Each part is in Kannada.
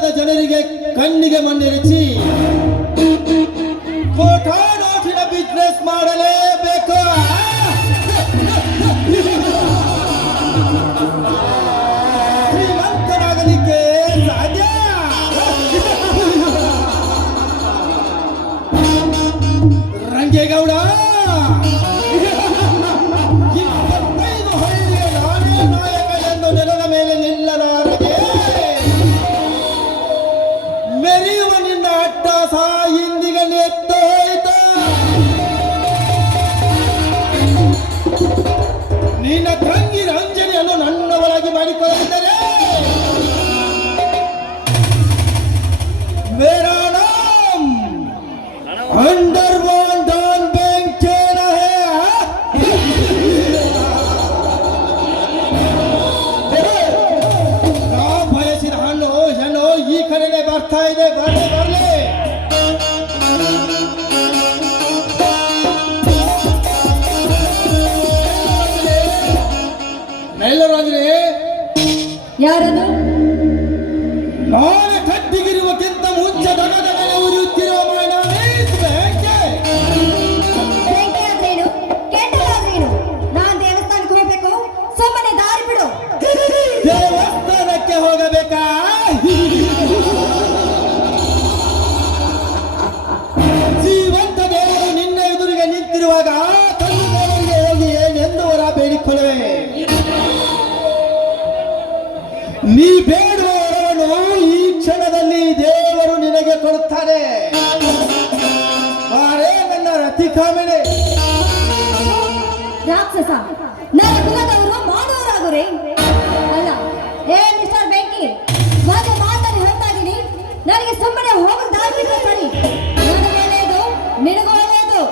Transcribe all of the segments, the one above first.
ನಗರದ ಜನರಿಗೆ ಕಣ್ಣಿಗೆ ಮಣ್ಣೆರಚಿ ಕೋಟಾನೋಟಿನ ಬಿಸ್ನೆಸ್ ಮಾಡಲೇಬೇಕು. ಶ್ರೀಮಂತನಾಗಲಿಕ್ಕೆ ಸಾಧ್ಯ. ರಂಗೇಗೌಡ, 25 ಹಳ್ಳಿಗೆ ನಾನೇ ನಾಯಕ ಎಂದು ನೆಲದ ಮೇಲೆ ನಿಲ್ಲಲಾರದೆ ಮೆರೆಯುವ ನಿನ್ನ ಅಟ್ಟಹಾಸ ಇಂದಿಗೆ ಎತ್ತೋಯ್ತು. ನಿನ್ನ ತಂಗಿ ರಂಜನೆಯನ್ನು ನನ್ನವರಾಗಿ ಮಾಡಿಕೊಳ್ಳುತ್ತಾರೆ. ಮೇರಾ ನಾಮ್ ಅಂಡರ್ ಒನ್ ಡಾನ್ ಬೆಂಕೇನ ಹೇ. ನಾ ಬಯಸಿದ ಹಣ್ಣು ಹೆಣ್ಣು ಈ ಕಡೆಗೆ ಬರ್ತಾ ಇದೆ. ಬರ್ಲಿ ಬರ್ಲಿ. ನೆಲ್ಲರಾಜರೇ, ಯಾರದು? ನಾಳೆ ಕಟ್ಟಿಗಿರುವಕ್ಕಿಂತ ಮುಂಚೆ ದಗದಗನೆ ಉರಿಯುತ್ತಿರುವ ಮೈನಾರೀಸ್ ಬೆಂಕಿ. ಬೆಂಕಿಯಾದ್ರೇನು, ಕೆಂಡಲಾದ್ರೇನು? ನಾನ್ ದೇವಸ್ಥಾನಕ್ಕೆ ಹೋಗ್ಬೇಕು, ಸುಮ್ಮನೆ ದಾರಿ ಬಿಡು. ದೇವಸ್ಥಾನಕ್ಕೆ ಹೋಗಬೇಕಾ? ಜೀವಂತ ದೇವರು ನಿನ್ನ ಎದುರಿಗೆ ನಿಂತಿರುವಾಗ ಕಲ್ಲು ದೇವರಿಗೆ ಹೋಗಿ ಏನೆಂದುವರ ಬೇಡಿಕೊಳ್ಳುವೆ. ನೀ ಬೇಡುವವರನ್ನು ಈ ಕ್ಷಣದಲ್ಲಿ ದೇವರು ನಿನಗೆ ಕೊಡುತ್ತಾನೆ. ಬಾರೇ ನನ್ನ ರತಿಕಾಮಿನಿ. ರಾಕ್ಷಸ, ನನ್ನ ಕುಲದವರು ಮಾಡುವವರಾಗುರೆ. ಅಲ್ಲ, ಏ ಮಿಸ್ಟರ್ ಬೆಂಕಿ, ಒಂದು ಮಾತನ್ನು ಹೇಳ್ತಾ ಇದ್ದೀನಿ, ನನಗೆ ಸುಮ್ಮನೆ ಹೋಗಲು ದಾರಿ ಬಿಟ್ರೆ ಸರಿ. ನನಗೆ ಒಳ್ಳೆಯದು, ನಿನಗೂ ಒಳ್ಳೆಯದು.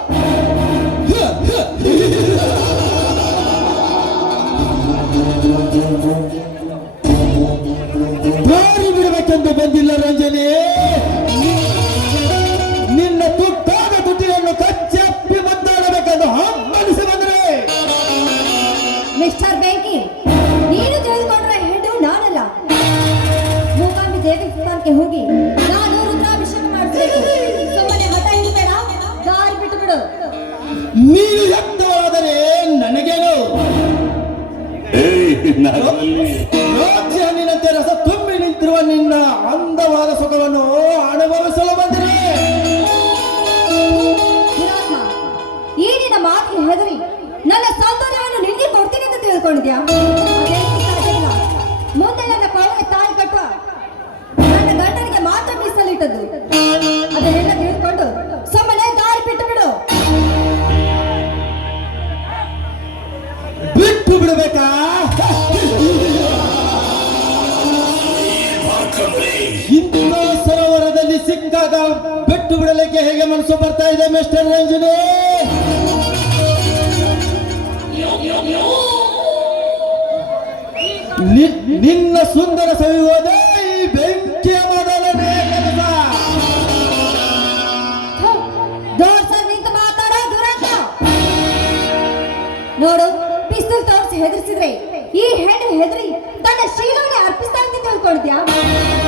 ದಾರಿ ಬಿಡಬೇಕೆಂದು ಬಂದಿಲ್ಲ ರಂಜನೆ. ನಿನ್ನ ತುಟ್ಟಾದ ತುಟಿಯನ್ನು ಕಚ್ಚಪ್ಪಿ ಮದ್ದಾಡಬೇಕೆಂದು ಹಮ್ಮನಿಸಿ ಬಂದರೆ. ಮಿಸ್ಟರ್ ಬೆಂಕಿ, ನೀನು ತಿಳಿದುಕೊಂಡ್ರೆ ಹೆಣ್ಣು ನಾನಲ್ಲ. ಮೂಕಾಂಬಿ ದೇವಸ್ಥಾನಕ್ಕೆ ಹೋಗಿ ನಾನು ರುದ್ರಾಭಿಷೇಕ ಮಾಡಿಸಬೇಕು. ಸುಮ್ಮನೆ ಹಠ ಹಿಡಿಬೇಡ, ದಾರಿ ಬಿಟ್ಟು ಬಿಡು. ನೀನು ಎತ್ತವಾದರೆ ನನಗೇನು? ರಾಜ್ಯ ಹಣ್ಣಿನಂತೆ ರಸ ತುಂಬಿ ನಿಂತಿರುವ ನಿನ್ನ ಅಂದವಾದ ಸುಖವನ್ನು ಅನುಭವಿಸಲು ಬಂದರೆ. ದುರಾತ್ಮ, ಈ ನಿನ್ನ ಮಾತಿಗೆ ಹೆದರಿ ನನ್ನ ಸೌಂದರ್ಯವನ್ನು ನಿನ್ನೆ ಕೊಡ್ತೀನಿ ಅಂತ ತಿಳ್ಕೊಂಡಿದ್ಯಾ? ಅದೇನೂ ಸಾಧ್ಯ ಇಲ್ಲ. ಮುಂದೆ ನನ್ನ ಕೊಳಗೆ ತಾಳಿ ಕಟ್ಟುವ ನನ್ನ ಗಂಡನಿಗೆ ಮಾತ್ರ ಮೀಸಲಿಟ್ಟದ್ದು. ಅದನ್ನೆಲ್ಲ ತಿಳ್ಕೊಂಡು ಸುಮ್ಮನೆ ದಾರಿ ಬಿಟ್ಟು ಬಿಡು. ಬಿಟ್ಟು ಬಿಡಬೇಕಾ? ಇಂಥ ಸರೋವರದಲ್ಲಿ ಸಿಕ್ಕಾಗ ಬಿಟ್ಟು ಬಿಡಲಿಕ್ಕೆ ಹೇಗೆ ಮನಸ್ಸು ಬರ್ತಾ ಇದೆ ಮಿಸ್ಟರ್ ರಂಜನೆ? ನಿನ್ನ ಸುಂದರ ಸವಿಯೋದೇ ಈ ಬೆಂಕಿಯ ಮೊದಲನೇ ಕೆಲಸ. ದೋರ್ಸ ನಿಂತು ಮಾತಾಡೋ ದುರಾತ್ಮ. ನೋಡು, ಪಿಸ್ತೂಲ್ ತೋರಿಸಿ ಹೆದರ್ಸಿದ್ರೆ ಈ ಹೆಣ್ಣು ಹೆದರಿ ತನ್ನ ಶೀಲವನ್ನೇ ಅರ್ಪಿಸ್ತಾ ಅಂತ ತಿಳ್ಕೊಳ್ತೀಯಾ?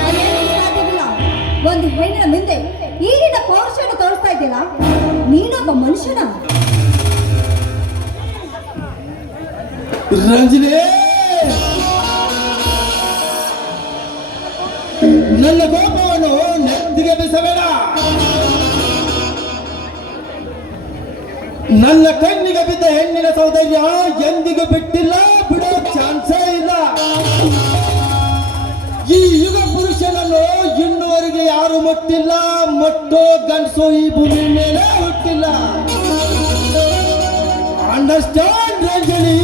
ಅದೇನೂ ಸಾಧ್ಯವಿಲ್ಲ. ಒಂದು ಹೆಣ್ಣಿನ ಮುಂದೆ ಈ ನಿನ್ನ ಪೌರುಷವನ್ನು ತೋರಿಸ್ತಾ ಇದೆಯಲ್ಲ, ನೀನೊಬ್ಬ ಮನುಷ್ಯನ? ರಂಜನೆ, ನನ್ನ ಕೋಪವನ್ನು ನೆತ್ತಿಗೆ ಬೀಸಬೇಡ. ನನ್ನ ಕಣ್ಣಿಗೆ ಬಿದ್ದ ಹೆಣ್ಣಿನ ಸೌಂದರ್ಯ ಎಂದಿಗೂ ಬಿಟ್ಟಿಲ್ಲ, ಬಿಡೋ ಚಾನ್ಸೇ ಇಲ್ಲ. ಈ ಯುಗ ಪುರುಷನನ್ನು ಇನ್ನುವರೆಗೆ ಯಾರು ಮುಟ್ಟಿಲ್ಲ. ಮೊಟ್ಟೋ ಗಂಡಸು ಈ ಭೂಮಿ ಮೇಲೆ ಹುಟ್ಟಿಲ್ಲ. ಅಂಡರ್ಸ್ಟ್ಯಾಂಡ್ ರಂಜನಿ?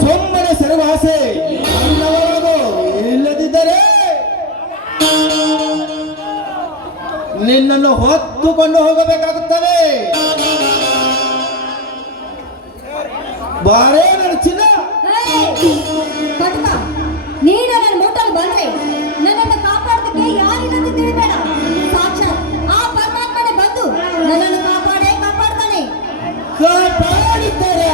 ಸೊಮ್ಮನೆ ಸರವಾಸೆ ಅನ್ನವರಾಗೋ. ಇಲ್ಲದಿದ್ದರೆ ನಿನ್ನನ್ನು ಹೊತ್ತುಕೊಂಡು ಹೋಗಬೇಕಾಗುತ್ತದೆ. ಬಾರೇ ನನ್ನ ಚಿನ್ನ. ಪಟುಕ, ನೀನು ನನ್ನ ಮುಟ್ಟಲು ಬಂದ್ರೆ ನನ್ನನ್ನು ಕಾಪಾಡೋದಕ್ಕೆ ಯಾರಿಗಂತ ತಿಳಿಬೇಡ. ಸಾಕ್ಷಾತ್ ಆ ಪರಮಾತ್ಮನೇ ಬಂದು ನನ್ನನ್ನು ಕಾಪಾಡ್ತಾನೆ. ಕಾಪಾಡುತ್ತಾರೆ.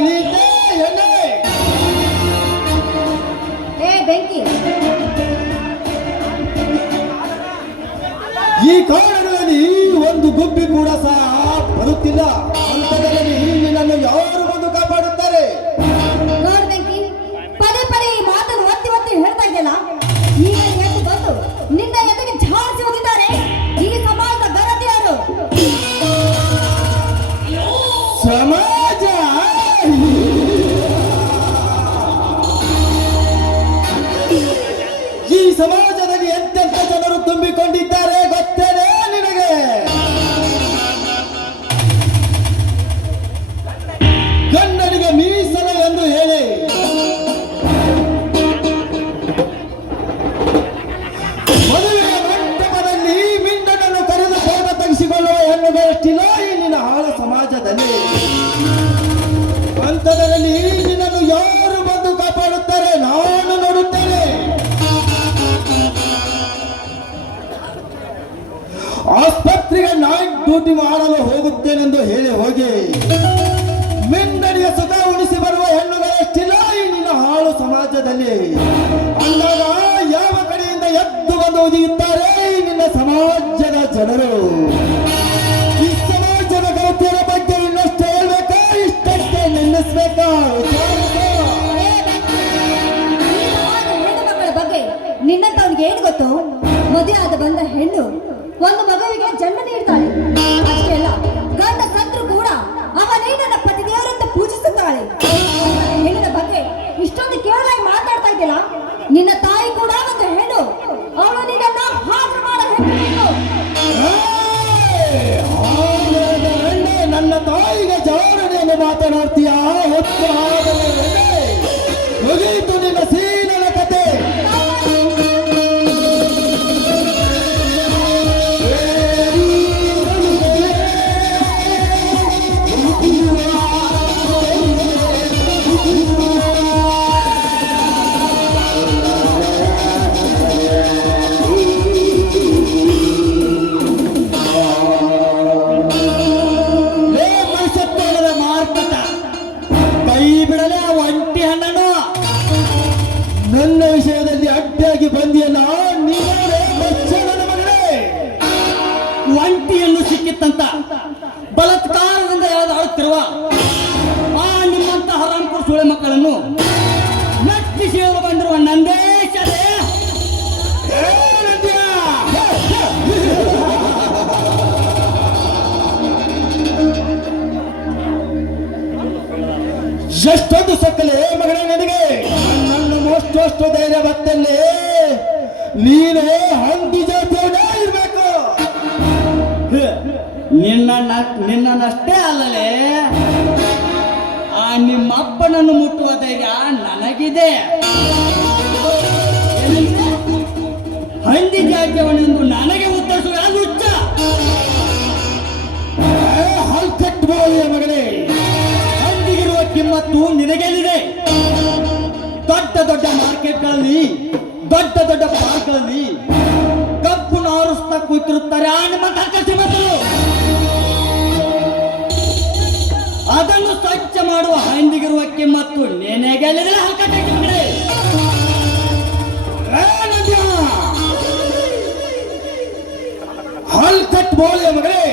ತಿಳಿಯುತ್ತೆ ಹೆಣ್ಣೆ. ಏ ಬೆಂಕಿ, ಈ ಕಾರಣಗಳಲ್ಲಿ ಒಂದು ಗುಬ್ಬಿ ಕೂಡ ಸಹ ಬರುತ್ತಿಲ್ಲ. ಅಂತದಲ್ಲಿ ನಿನ್ನನ್ನು ಯಾರು ಬಂದು ಕಾಪಾಡುತ್ತಾರೆ? ನೋಡ್ ಬೆಂಕಿ, ಪದೇ ಪದೇ ಈ ಮಾತನ್ನು ಒತ್ತಿ ಒತ್ತಿ ಹೇಳ್ತಾ ಇದೆಯಲ್ಲ. ಈಗ ಎದ್ದು ಬಂದು ನಿನ್ನ ಎದುರಿಗೆ ಝಾಡಿಸಿ ಹೋಗಿದ್ದಾರೆ ಈ ಸಮಾಜದ ಗರತಿಯರು. ಸಮಾಜ ಈ ಸಮಾಜದಲ್ಲಿ ಎಂತೆಂಥ ಜನರು ತುಂಬಿಕೊಂಡಿದ್ದಾರೆ ಗೊತ್ತೇನೆ ನಿನಗೆ? ಗಂಡನಿಗೆ ಮೀಸಲು ಎಂದು ಹೇಳಿ ಮದುವೆಯ ಮಂಟಪದಲ್ಲಿ ಮಿಂಡನನ್ನು ಕರೆದು ಫೋಟೋ ತೆಗೆಸಿಕೊಳ್ಳುವ ಹೆಣ್ಣುಗಳಷ್ಟಿಲ್ಲ ಇಲ್ಲಿನ ಹಾಳ ಸಮಾಜದಲ್ಲಿ. ಅಂತದರಲ್ಲಿ ನಿನ್ನನ್ನು ಯಾರು ಬಂದು ಕಾಪಾಡುತ್ತಾರೆ? ನಾನು ನೋಡುತ್ತೇನೆ. ಆಸ್ಪತ್ರೆಗೆ ನೈಟ್ ಡ್ಯೂಟಿ ಮಾಡಲು ಹೋಗುತ್ತೇನೆಂದು ಹೇಳಿ ಹೋಗಿ ಮಿಂಡನಿಗೆ ಸುಖ ಉಳಿಸಿ ಬರುವ ಹೆಣ್ಣುಗಳಷ್ಟಿಲ್ಲ ಈ ನಿನ್ನ ಹಾಳು ಸಮಾಜದಲ್ಲಿ. ಅಂದಾಗ ಯಾವ ಕಡೆಯಿಂದ ಎದ್ದು ಬಂದು ಒದಗುತ್ತಾರೆ ಈ ನಿನ್ನ ಸಮಾಜದ ಜನರು? ಈ ಸಮಾಜದ ಗೌತಿಯರ ಬಗ್ಗೆ ಇನ್ನಷ್ಟು ಹೇಳ್ಬೇಕಾ? ಇಷ್ಟಕ್ಕೆ ನಿಲ್ಲಿಸ್ಬೇಕಾ? ಈ ಸಮಾಜದ ಹೆಣ್ಣು ಮಕ್ಕಳ ಬಗ್ಗೆ ನಿನ್ನಂತವನಿಗೆ ಏನು ಗೊತ್ತು? ಮದುವೆ ಆದ ಬಂದ ಹೆಣ್ಣು ಒಂದು ಮಗುವಿಗೆ ಜನ್ಮ ನೀಡ್ತಾಳೆ. ಅಷ್ಟೇ ಅಲ್ಲ, ಗಂಡ ಸತ್ರು ಕೂಡ ಅವನೇ ನನ್ನ ಪತಿ ದೇವರಂತ ಪೂಜಿಸುತ್ತಾಳೆ. ಅಂತಹ ಹೆಣ್ಣಿನ ಬಗ್ಗೆ ಇಷ್ಟೊಂದು ಕೇವಲವಾಗಿ ಮಾತಾಡ್ತಾ ಇದೆಯಲ್ಲ. ನಿನ್ನ ತಾಯಿ ಕೂಡ ಒಂದು ಹೆಣ್ಣು. ಅವಳು ನಿನ್ನನ್ನ ಹಾಗೆ ಮಾಡೋ ಹೆಣ್ಣು. ನನ್ನ ತಾಯಿಗೆ ಜಾರನೆಯನ್ನು ಮಾತನಾಡ್ತೀಯಾ? ಹೊತ್ತು ಮುಗಿಯಿತು ನಿನ್ನ ಸೀಲನ ಕತೆ. ನನ್ನ ವಿಷಯದಲ್ಲಿ ಅಡ್ಡಿಯಾಗಿ ಬಂದಿಯಲ್ಲ ನೀನೇ ಬಚ್ಚಲನ ಮಗಳೇ. ಒಂಟಿಯನ್ನು ಸಿಕ್ಕಿತ್ತಂತ ಬಲಾತ್ಕಾರದಿಂದ ಆಡುತ್ತಿರುವ ಆ ನಿಮ್ಮಂತ ಹರಾಂಪುರ ಸುಳೆ ಮಕ್ಕಳನ್ನು ಮೆಟ್ಟಿಸಿ ಬಂದಿರುವ ನಂದೇಶರೇ. ಎಷ್ಟೊಂದು ಸಕ್ಕಲೆ ಮಗಳೇ ನಿನಗೆ. ನನ್ನ ಮೋಷ್ಟು ಧೈರ್ಯ ಬತ್ತಲ್ಲಿ ನೀನೇ ಹಂದಿ ಜಾತಿಯವನೇ ಇರ್ಬೇಕು. ನಿನ್ನಷ್ಟೇ ಅಲ್ಲಲೇ, ಆ ನಿಮ್ಮಪ್ಪನನ್ನು ಮುಟ್ಟುವ ಧೈರ್ಯ ನನಗಿದೆ. ಹಂದಿ ಜಾತಿಯವನೆಂದು ನನಗೆ ಉತ್ತರಿಸುವ ಹುಚ್ಚ. ಹಲ್ಕಟ್ಬೋಳಿಯ ಮಗಳೇ, ಹಂದಿಗಿರುವ ಕಿಮ್ಮತ್ತು ನಿನಗೇನಿದೆ? ದೊಡ್ಡ ದೊಡ್ಡ ಮಾರ್ಕೆಟ್ಗಳಲ್ಲಿ, ದೊಡ್ಡ ದೊಡ್ಡ ಪಾರ್ಕ್ಗಳಲ್ಲಿ ಕಬ್ಬು ನಾರುಸ್ತಾ ಕೂತಿರುತ್ತಾರೆ ಆ ನಿಮ್ಮ ಕರ್ಕಶಿ ಮಕ್ಕಳು. ಅದನ್ನು ಸ್ವಚ್ಛ ಮಾಡುವ ಹಂದಿಗಿರುವ ಕಿಮ್ಮತ್ತು ನಿನಗೆಲ್ಲಿದೆ? ಹಲ್ಕಟ್ಟಾಗಿ ಮಗಳೇ. ಹಲ್ಕಟ್ಬೋಳಿಯ ಮಗಳೇ,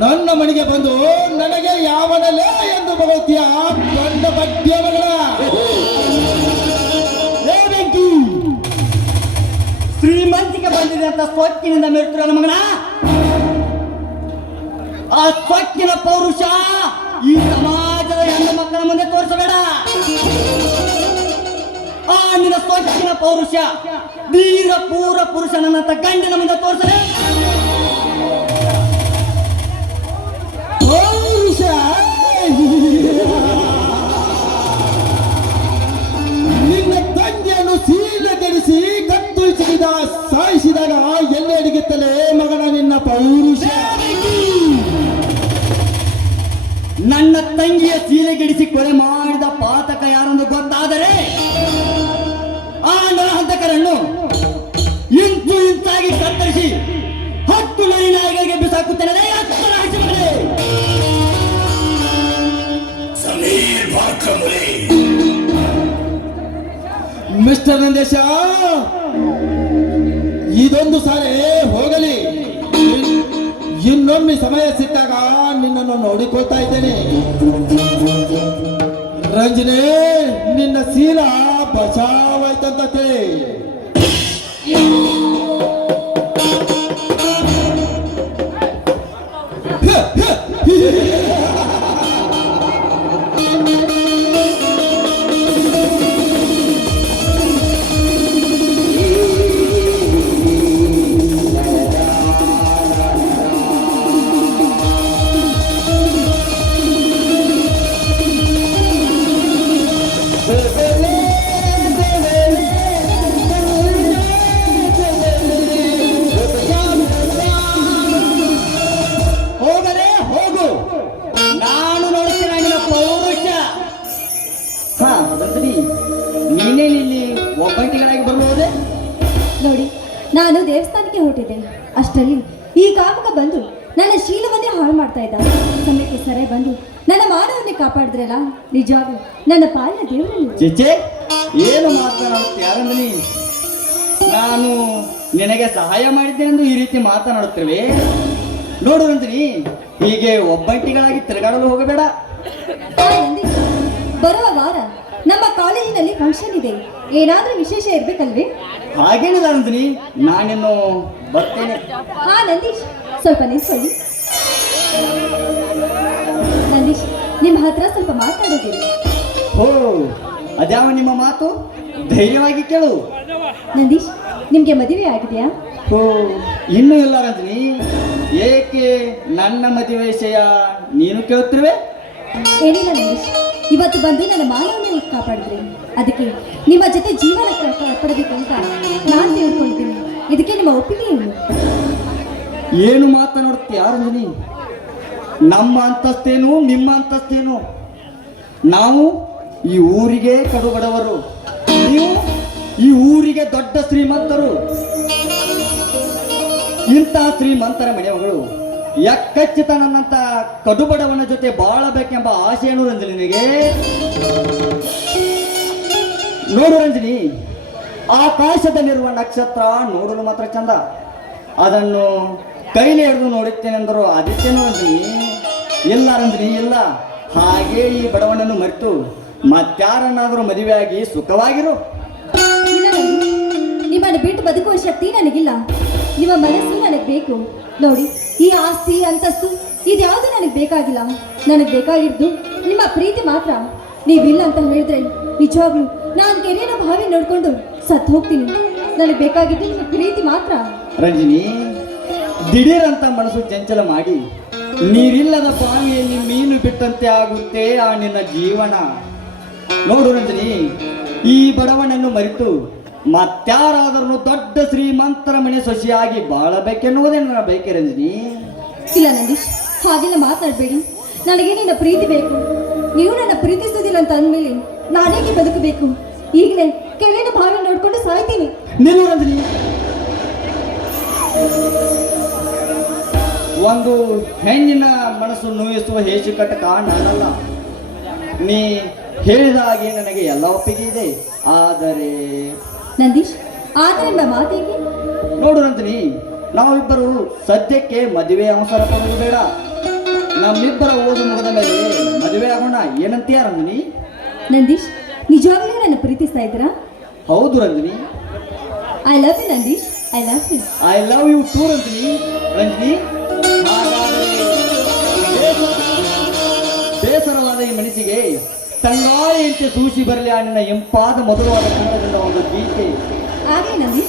ನನ್ನ ಮನೆಗೆ ಬಂದು ನನಗೆ ಯಾವನಲೇ ಎಂದು ಬರುತ್ತೀಯ ಬಂದ ಬಡ್ಡಿಯ ಮಗಳ. ಶ್ರೀಮಂತಿಗೆ ಬಂದಿದೆ ಅಂತ ಸ್ವಚ್ಛನಿಂದ ಮೆರುತ್ತಿರಲ್ಲ ಮಗನ. ಆ ಸ್ವಚ್ಛನ ಪೌರುಷ ಈ ಸಮಾಜದ ಹೆಣ್ಣು ಮಕ್ಕಳ ಮುಂದೆ ತೋರಿಸಬೇಡ. ಆ ನಿನ್ನ ಸ್ವಚ್ಛನ ಪೌರುಷ ಧೀರ ಪೂರ ಪುರುಷನಂತ ಗಂಡಿನ ಮುಂದೆ ತೋರಿಸಲೇ. ಪೌರುಷ ನಿನ್ನ ತಂದೆಯನ್ನು ಶೀಲಗೆಡಿಸಿ ಕತ್ತುಹಿಸಿದ ಸಾಯಿಸಿದಾಗ ಎಲ್ಲಿ ಅಡಗುತ್ತಲೇ ಮಗನ ನಿನ್ನ ಪೌರುಷ? ನನ್ನ ತಂಗಿಯ ಸೀಲೆಗಿಡಿಸಿ ಕೊಲೆ ಮಾಡಿದ ಪಾತಕ ಯಾರೆಂದು ಗೊತ್ತಾದರೆ ಆ ನರಹಂತಕರನ್ನು ಇಂತಾಗಿ ಕತ್ತರಿಸಿ 10 ನಾಯಿಗಳಿಗೆ ಬಿಸಾಕುತ್ತೇನೆ. ಮಿಸ್ಟರ್ ನಂದೇಶ, ಇದೊಂದು ಸಾರಿ ಹೋಗಲಿ. ಇನ್ನೊಮ್ಮೆ ಸಮಯ ಸಿಕ್ಕಾಗ ನಿನ್ನನ್ನು ನೋಡಿಕೊಳ್ತಾ ಇದ್ದೇನೆ. ರಂಜನೆ, ನಿನ್ನ ಶೀಲ ಬಚಾವಾಯ್ತಂತ ತಿಳಿ. ಹೋಗಲೇ ಹೋಗು, ನಾನು ನೋಡ್ತೇನೆ ನಿನ್ನ ಪೌರುಷ. ಹಾ ನಂದಿನಿ, ನೀನೇ ಇಲ್ಲಿ ಒಬ್ಬಂಟಿಗಳಾಗಿ ಬರಬಹುದೇ? ನೋಡಿ, ನಾನು ದೇವಸ್ಥಾನಕ್ಕೆ ಹೊರಟಿದ್ದೆ. ಅಷ್ಟರಲ್ಲಿ ಈ ಕಾಮಕ ಬಂದು ನನ್ನ ಶೀಲವನ್ನೇ ಹಾಳು ಮಾಡ್ತಾ ಇದ್ದ. ಸಮಯಕ್ಕೆ ಸರಿ ಬಂದು ನನ್ನ ಮಾನವನ್ನೇ ಕಾಪಾಡಿದ್ರಲ್ಲ, ನಿಜವಾಗ್ಲೂ ನನ್ನ ಪಾಲಿನ ದೇವರಲ್ಲಿ. ಚೇಚೆ, ಏನು ಮಾತನಾಡುತ್ತೀಯ ರಂಜನಿ? ನಾನು ನಿನಗೆ ಸಹಾಯ ಮಾಡಿದ್ದೇನೆಂದು ಈ ರೀತಿ ಮಾತನಾಡುತ್ತೇವೆ? ನೋಡು ರಂಜನಿ, ಹೀಗೆ ಒಬ್ಬಂಟಿಗಳಾಗಿ ತಿರುಗಾಡಲು ಹೋಗಬೇಡ. ನಂದೀಶ್, ಬರುವ ವಾರ ನಮ್ಮ ಕಾಲೇಜಿನಲ್ಲಿ ಫಂಕ್ಷನ್ ಇದೆ. ಏನಾದ್ರೂ ವಿಶೇಷ ಇರ್ಬೇಕಲ್ವೇ? ಹಾಗೇನಿಲ್ಲ ರಂಜನಿ, ನಾನಿನ್ನು ಬರ್ತೇನೆ. ಹಾ ನಂದೀಶ್, ಸ್ವಲ್ಪ ನಿಂತ್ಕೊಳ್ಳಿ. ನಂದೀಶ್, ನಿಮ್ಮ ಹತ್ರ ಸ್ವಲ್ಪ ಮಾತಾಡೋದಿದೆ. ಓ, ಅದ್ಯಾವ ನಿಮ್ಮ ಮಾತು? ಧೈರ್ಯವಾಗಿ ಕೇಳು. ನಂದೀಶ್, ನಿಮ್ಗೆ ಮದುವೆ ಆಗಿದೆಯಾ? ಓ, ಇನ್ನೂ ಇಲ್ಲ ರಂಜನಿ. ಏಕೆ ನನ್ನ ಮದುವೆ ವಿಷಯ ನೀನು ಕೇಳುತ್ತಿರುವೆ? ಏನಿಲ್ಲ ನಂದೀಶ್, ಇವತ್ತು ಬಂದು ನನ್ನ ಮಾನವನ ಕಾಪಾಡಿದ್ರಿ. ಅದಕ್ಕೆ ನಿಮ್ಮ ಜೊತೆ ಜೀವನ ಕಾಪಾಡಬೇಕು ಅಂತ ನಾನು ತಿಳ್ಕೊಳ್ತೀನಿ. ಇದಕ್ಕೆ ನಿಮ್ಮ ಒಪ್ಪಿಗೆ ಏನು? ಏನು ಮಾತನಾಡುತ್ತೀಯ ರಂಜನಿ? ನಮ್ಮ ಅಂತಸ್ತೇನು, ನಿಮ್ಮ ಅಂತಸ್ತೇನು? ನಾವು ಈ ಊರಿಗೆ ಕಡು ಬಡವರು, ನೀವು ಈ ಊರಿಗೆ ದೊಡ್ಡ ಶ್ರೀಮಂತರು. ಇಂತಹ ಶ್ರೀಮಂತರ ಮನೆಯವರು ಎಕ್ಕಚ್ಚಿತ ನನ್ನಂತ ಕಡು ಬಡವನ ಜೊತೆ ಬಾಳಬೇಕೆಂಬ ಆಸೆ ಏನು ರಂಜನಿಗೆ? ನೋಡು ರಂಜನಿ, ಆಕಾಶದಲ್ಲಿರುವ ನಕ್ಷತ್ರ ನೋಡಲು ಮಾತ್ರ ಚಂದ. ಅದನ್ನು ಕೈಲಿ ಹಿಡಿದು ನೋಡುತ್ತೇನೆಂದರು ಆದಿತ್ಯನು ರಂಜನಿ. ಇಲ್ಲ ರಂಜನಿ, ಇಲ್ಲ. ಹಾಗೆ ಈ ಬಡವನನ್ನು ಮರೆತು ಮತ್ತಾರನ್ನಾದರೂ ಮದುವೆಯಾಗಿ ಸುಖವಾಗಿರು. ಇಲ್ಲ ನಂದೀಶ್, ನಿಮ್ಮನ್ನು ಬಿಟ್ಟು ಬದುಕುವ ಶಕ್ತಿ ನನಗಿಲ್ಲ. ನಿಮ್ಮ ಮನಸ್ಸು ನನಗೆ ಬೇಕು. ನೋಡಿ, ಈ ಆಸ್ತಿ ಅಂತಸ್ತು ಇದ್ಯಾವುದು ನನಗೆ ಬೇಕಾಗಿಲ್ಲ. ನನಗೆ ಬೇಕಾಗಿದ್ದು ನಿಮ್ಮ ಪ್ರೀತಿ ಮಾತ್ರ. ನೀವಿಲ್ಲ ಅಂತ ಹೇಳಿದ್ರೆ ನಿಜವಾಗ್ಲೂ ನಾನು ಕೆರೆಯ ಭಾವಿ ನೋಡ್ಕೊಂಡು ಸತ್ತು ಹೋಗ್ತೀನಿ. ನನಗೆ ಬೇಕಾಗಿದ್ದು ನಿಮ್ಮ ಪ್ರೀತಿ ಮಾತ್ರ. ರಂಜಿನಿ, ದಿಢೀರಂತ ಮನಸ್ಸು ಚಂಚಲ ಮಾಡಿ ನೀರಿಲ್ಲದ ಬಾವಿಯಲ್ಲಿ ಮೀನು ಬಿಟ್ಟಂತೆ ಆಗುತ್ತೆ ಆ ನಿನ್ನ ಜೀವನ. ನೋಡು ರಂಜಿನಿ, ಈ ಬಡವನನ್ನು ಮರೆತು ಮತ್ಯಾರಾದರೂ ದೊಡ್ಡ ಶ್ರೀಮಂತರ ಮನೆ ಸೊಸೆಯಾಗಿ ಬಾಳಬೇಕೆನ್ನುವುದೇ ನನ್ನ ಬಯಕೆ ರಂಜಿನಿ. ಇಲ್ಲ ನಂದೀಶ್, ಹಾಗೆಲ್ಲ ಮಾತಾಡಬೇಡಿ. ನನಗೆ ನಿನ್ನ ಪ್ರೀತಿ ಬೇಕು. ನೀವು ನನ್ನ ಪ್ರೀತಿಸೋದಿಲ್ಲ ಅಂತ ಅಂದಮೇಲೆ ನಾನೇಕೆ ಬದುಕಬೇಕು? ಈಗಲೇ ಕೆರೆಯ ಭಾವಿ ನೋಡ್ಕೊಂಡು ಸಾಯ್ತೀನಿ. ನಿಲ್ಲು ರಂಜಿನಿ. ಒಂದು ಹೆಣ್ಣಿನ ಮನಸ್ಸು ನೋಯಿಸುವ ಹೇಸಿ ಕಟಕ ನಾನಲ್ಲ. ನೀ ಹೇಳಿದ ಹಾಗೆ ನನಗೆ ಎಲ್ಲ ಒಪ್ಪಿಗೆ ಇದೆ. ಆದರೆ ನಂದೀಶ್, ಆದರೆ ಎಂಬ ಮಾತಿಗೆ ನೋಡು ರಂಜಿನಿ, ನಾವಿಬ್ಬರು ಸದ್ಯಕ್ಕೆ ಮದುವೆ ಅವಸರ ಪಡೋದು ಬೇಡ. ನಮ್ಮಿಬ್ಬರ ಓದು ಮುಗಿದ ಮೇಲೆ ಮದುವೆ ಆಗೋಣ, ಏನಂತೀಯ ರಂಜಿನಿ? ನಂದೀಶ್, ನಿಜವಾಗ್ಲೂ ನನ್ನ ಪ್ರೀತಿಸ್ತಾ ಇದ್ದೀರಾ? ಹೌದು Ranjini. I love you Nandish, I love you. I love you too Ranjini. Ranjini, ಹಾಗಾದರೆ ಬೇಸರವಾದ ಈ ಮನಸ್ಸಿಗೆ ತಂಗಾಳಿಯಂತೆ ಸೂಸಿ ಬರಲಿ ಆ ನಿನ್ನ ಎಂಪಾದ ಮಧುರವಾದ ಕಂಠದಿಂದ ಒಂದು ಗೀತೆ. ಹಾಗೆ ನಂದೀಶ್.